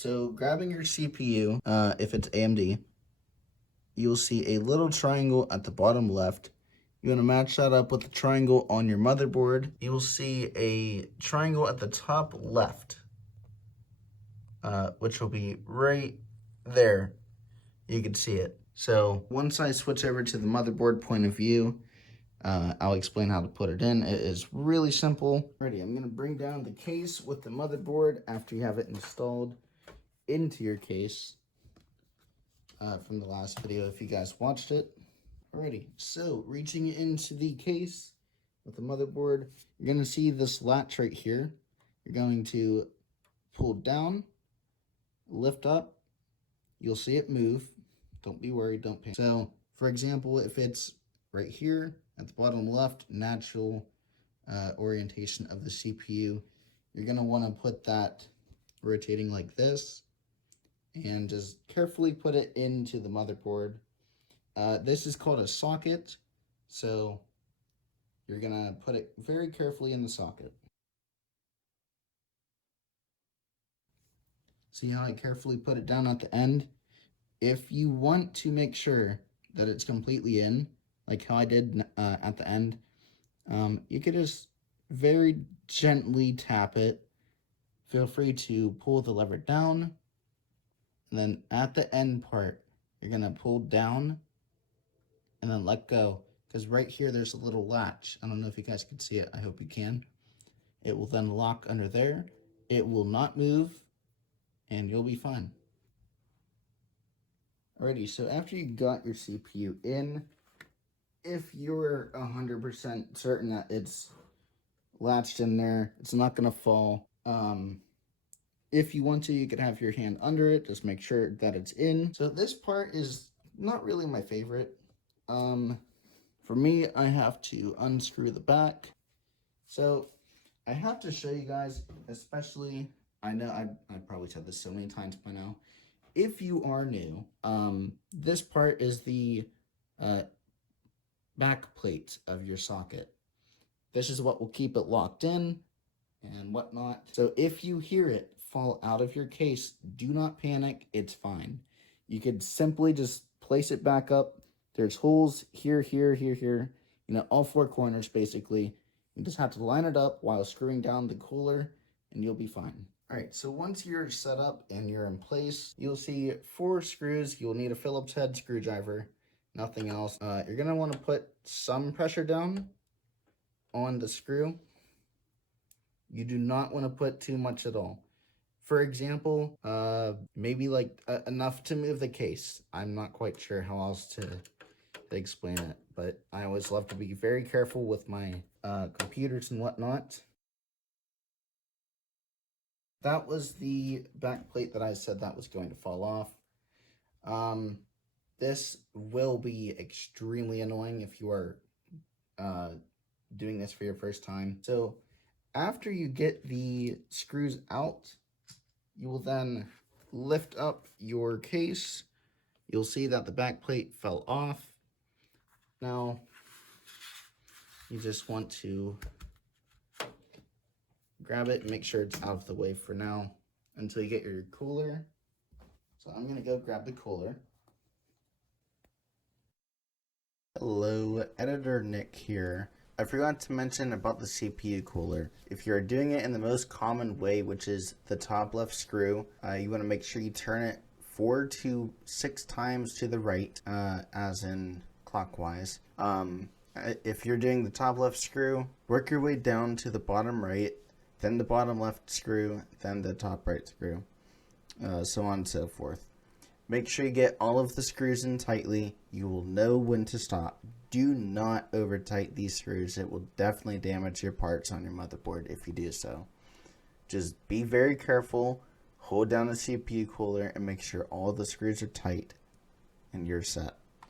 So grabbing your CPU, if it's AMD, you'll see a little triangle at the bottom left. You want to match that up with the triangle on your motherboard. You will see a triangle at the top left, which will be right there. You can see it. So once I switch over to the motherboard point of view, I'll explain how to put it in. It is really simple. Alrighty, I'm going to bring down the case with the motherboard after you have it installed into your case from the last video if you guys watched it. Alrighty, so reaching into the case with the motherboard, you're going to see this latch right here. You're going to pull down, lift up, you'll see it move. Don't be worried, don't panic. So, for example, if it's right here at the bottom left, natural orientation of the CPU, you're going to want to put that rotating like this and just carefully put it into the motherboard. This is called a socket, so you're going to put it very carefully in the socket. See how I carefully put it down at the end? If you want to make sure that it's completely in, like how I did at the end, you could just very gently tap it. Feel free to pull the lever down, and then at the end part, you're going to pull down and then let go, because right here there's a little latch. I don't know if you guys can see it. I hope you can. It will then lock under there. It will not move, and you'll be fine. Alrighty, so after you got your CPU in, if you're 100% certain that it's latched in there, it's not going to fall. If you want to, you could have your hand under it. Just make sure that it's in. So this part is not really my favorite. For me, I have to unscrew the back. So I have to show you guys, especially, I know I probably said this so many times by now. If you are new, this part is the back plate of your socket. This is what will keep it locked in and whatnot. So if you hear it fall out of your case, do not panic. It's fine. You could simply just place it back up. There's holes here, here, here, here. You know, all four corners basically. You just have to line it up while screwing down the cooler and you'll be fine. Alright, so once you're set up and you're in place, you'll see 4 screws. You'll need a Phillips head screwdriver, nothing else. You're going to want to put some pressure down on the screw. You do not want to put too much at all. For example, maybe like enough to move the case. I'm not quite sure how else to explain it, but I always love to be very careful with my computers and whatnot. That was the back plate that I said that was going to fall off. This will be extremely annoying if you are doing this for your first time. So after you get the screws out, you will then lift up your case. You'll see that the back plate fell off. Now, you just want to grab it and make sure it's out of the way for now until you get your cooler. So I'm going to go grab the cooler. Hello, Editor Nick here. I forgot to mention about the CPU cooler. If you're doing it in the most common way, which is the top left screw, you want to make sure you turn it 4 to 6 times to the right, as in clockwise. If you're doing the top left screw, work your way down to the bottom right, then the bottom left screw, then the top right screw, so on and so forth. Make sure you get all of the screws in tightly. You will know when to stop. Do not over tight these screws. It will definitely damage your parts on your motherboard if you do so. Just be very careful, hold down the CPU cooler, and make sure all the screws are tight, and you're set.